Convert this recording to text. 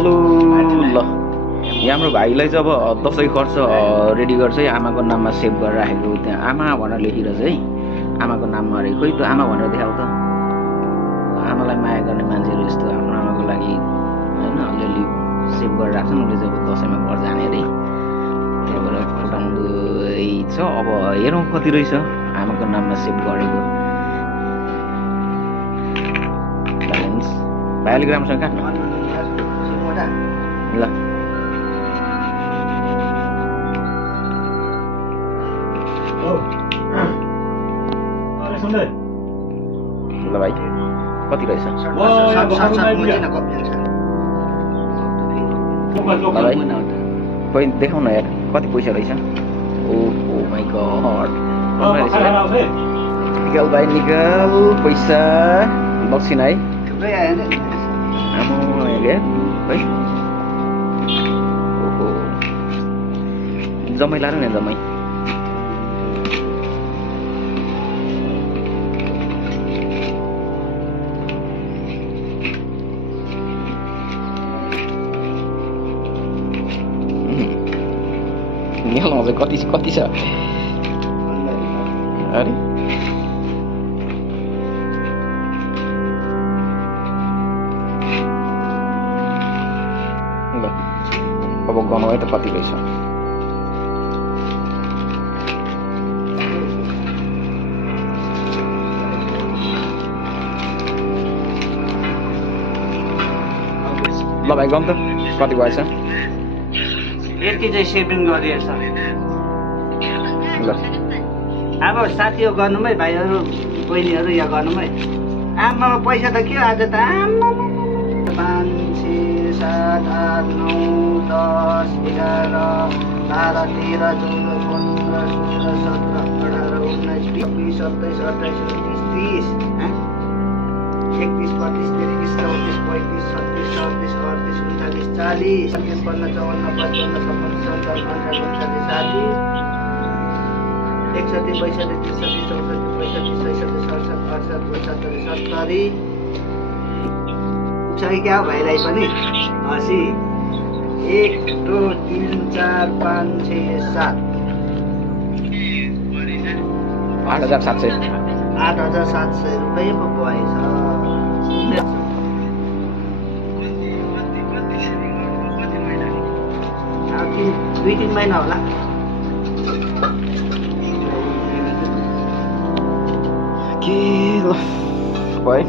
hello ल यहाँ हाम्रो भाइलाई जब दसैँ खर्च रेडी गर्छ है आमाको नाममा सेभ गरेर राखेको त्यहाँ आमा भनेर लेखेर चाहिँ आमाको नाममा अरे खोइ त्यो आमा भनेर देखाउ त आमालाई माया गर्ने मान्छेहरू यस्तो आफ्नो आमाको लागि होइन अलिअलि सेभ गरेर राख्छन् उसले जब दसैँमा घर जाने अरे त्यही भएर फुटाउँदै छ अब हेरौँ कति रहेछ आमाको नाममा सेभ गरेको ब्यालेन्स भाइले ग्रामसँग काट्नु ल ल भाइ कति रहेछ खोइ देखाउन यार कति पैसा रहेछ ओहो माइ गॉड निकाल भाइ निकाल पैसा दक्षिण है आमो है ओहो जम्मै लानु नि जम्मै निकाल्नु चाहिँ कति छ अरे ल अब गर्नु है त कति रहेछ ल भाइ गम त कति भएछ यति चाहिँ सेभिङ गरिएछ ल अब साथी हो गर्नुमै भाइहरू बहिनीहरू यहाँ गर्नुमै आमा पैसा त के आज त आमा 5 6 7 8 9 10 11 12 13 14 15 16 17 18 19 20 21 27 28 29 30 31 32 33 34 35 36 37 38 39 40 41 42 53 54 55 61 62 63 क्या भाइलाई पनि 80 1 2 3 4 5 6 7 8,700 8,700 रुपैयाँ पो भएछ दुई तिन महिना होला के ल भाइ